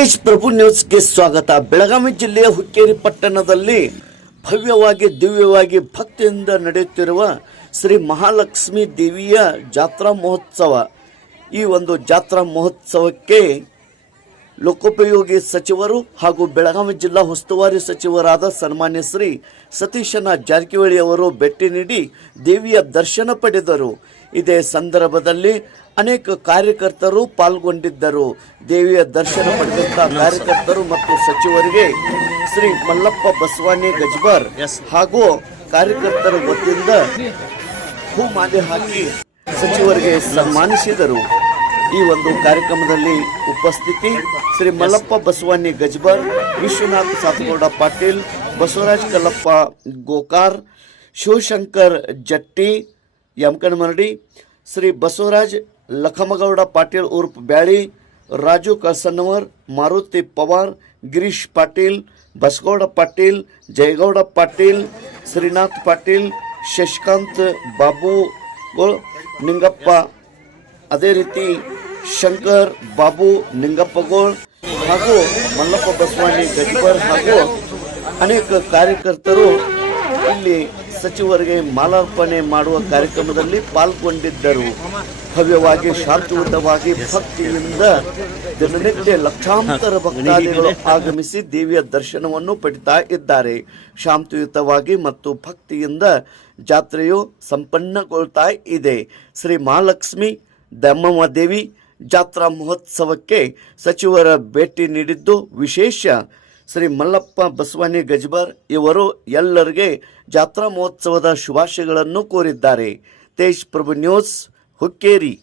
ತೇಜ್ ಪ್ರಭು ನ್ಯೂಸ್ಗೆ ಸ್ವಾಗತ. ಬೆಳಗಾವಿ ಜಿಲ್ಲೆಯ ಹುಕ್ಕೇರಿ ಪಟ್ಟಣದಲ್ಲಿ ಭವ್ಯವಾಗಿ ದಿವ್ಯವಾಗಿ ಭಕ್ತಿಯಿಂದ ನಡೆಯುತ್ತಿರುವ ಶ್ರೀ ಮಹಾಲಕ್ಷ್ಮೀ ದೇವಿಯ ಜಾತ್ರಾ ಮಹೋತ್ಸವ. ಈ ಒಂದು ಜಾತ್ರಾ ಮಹೋತ್ಸವಕ್ಕೆ ಲೋಕೋಪಯೋಗಿ ಸಚಿವರು ಹಾಗೂ ಬೆಳಗಾವಿ ಜಿಲ್ಲಾ ಉಸ್ತುವಾರಿ ಸಚಿವರಾದ ಸನ್ಮಾನ್ಯ ಶ್ರೀ ಸತೀಶನ ಜಾರಕಿಹೊಳಿ ಅವರು ಭೇಟಿ ನೀಡಿ ದೇವಿಯ ದರ್ಶನ ಪಡೆದರು. ಇದೇ ಸಂದರ್ಭದಲ್ಲಿ ಅನೇಕ ಕಾರ್ಯಕರ್ತರು ಪಾಲ್ಗೊಂಡಿದ್ದರು. ದೇವಿಯ ದರ್ಶನ ಪಡೆದಂತ ಕಾರ್ಯಕರ್ತರು ಮತ್ತು ಸಚಿವರಿಗೆ ಶ್ರೀ ಮಲ್ಲಪ್ಪ ಬಸವಾನಿ ಗಜ್ಬರ್ ಹಾಗೂ ಕಾರ್ಯಕರ್ತರ ವತಿಯಿಂದ ಹೂಮಾಲೆ ಹಾಕಿ ಸಚಿವರಿಗೆ ಸನ್ಮಾನಿಸಿದರು. ಈ ಒಂದು ಕಾರ್ಯಕ್ರಮದಲ್ಲಿ ಉಪಸ್ಥಿತಿ ಶ್ರೀ ಮಲ್ಲಪ್ಪ ಬಸವಾನಿ ಗಜ್ಬರ್, ವಿಶ್ವನಾಥ್ ಸಾತಗೌಡ ಪಾಟೀಲ್, ಬಸವರಾಜ್ ಕಲ್ಲಪ್ಪ ಗೋಕಾರ್, ಶಿವಶಂಕರ್ ಜಟ್ಟಿ ಯಮಕನಮರಡಿ, ಶ್ರೀ ಬಸವರಾಜ್ ಲಖಮಗೌಡ ಪಾಟೀಲ್ ಉರ್ಫ್ ಬ್ಯಾಳಿ, ರಾಜು ಕಳಸನ್ನವರ್, ಮಾರುತಿ ಪವಾರ್, ಗಿರೀಶ್ ಪಾಟೀಲ್, ಬಸಗೌಡ ಪಾಟೀಲ್, ಜಯಗೌಡ ಪಾಟೀಲ್, ಶ್ರೀನಾಥ್ ಪಾಟೀಲ್, ಶಶಿಕಾಂತ್ ಬಾಬುಗೋಳ್ ನಿಂಗಪ್ಪ, ಅದೇ ರೀತಿ ಶಂಕರ್ ಬಾಬು ನಿಂಗಪ್ಪಗೋಳ್ ಹಾಗೂ ಮಲ್ಲಪ್ಪ ಬಸವಾನಿ ಗಜ್ಬರ್ ಹಾಗೂ ಅನೇಕ ಕಾರ್ಯಕರ್ತರು ಇಲ್ಲಿ ಸಚಿವರಿಗೆ ಮಾಲಾರ್ಪಣೆ ಮಾಡುವ ಕಾರ್ಯಕ್ರಮದಲ್ಲಿ ಪಾಲ್ಗೊಂಡಿದ್ದರು. ಭವ್ಯವಾಗಿ ಶಾಂತಿಯುತವಾಗಿ ಭಕ್ತಿಯಿಂದ ದಿನನಿತ್ಯ ಲಕ್ಷಾಂತರ ಭಕ್ತಾದಿಗಳು ಆಗಮಿಸಿ ದೇವಿಯ ದರ್ಶನವನ್ನು ಪಡಿತಾ ಇದ್ದಾರೆ. ಶಾಂತಿಯುತವಾಗಿ ಮತ್ತು ಭಕ್ತಿಯಿಂದ ಜಾತ್ರೆಯು ಸಂಪನ್ನಗೊಳ್ತಾ ಇದೆ. ಶ್ರೀ ಮಹಾಲಕ್ಷ್ಮಿ ದಮ್ಮಮ್ಮ ದೇವಿ ಜಾತ್ರಾ ಮಹೋತ್ಸವಕ್ಕೆ ಸಚಿವರ ಭೇಟಿ ನೀಡಿದ್ದು ವಿಶೇಷ. ಶ್ರೀ ಮಲ್ಲಪ್ಪ ಬಸವಾನಿ ಗಜ್ಬರ್ ಇವರು ಎಲ್ಲರಿಗೆ ಜಾತ್ರಾ ಮಹೋತ್ಸವದ ಶುಭಾಶಯಗಳನ್ನು ಕೋರಿದ್ದಾರೆ. ತೇಜ್ ಪ್ರಭು ನ್ಯೂಸ್ ಹುಕ್ಕೇರಿ.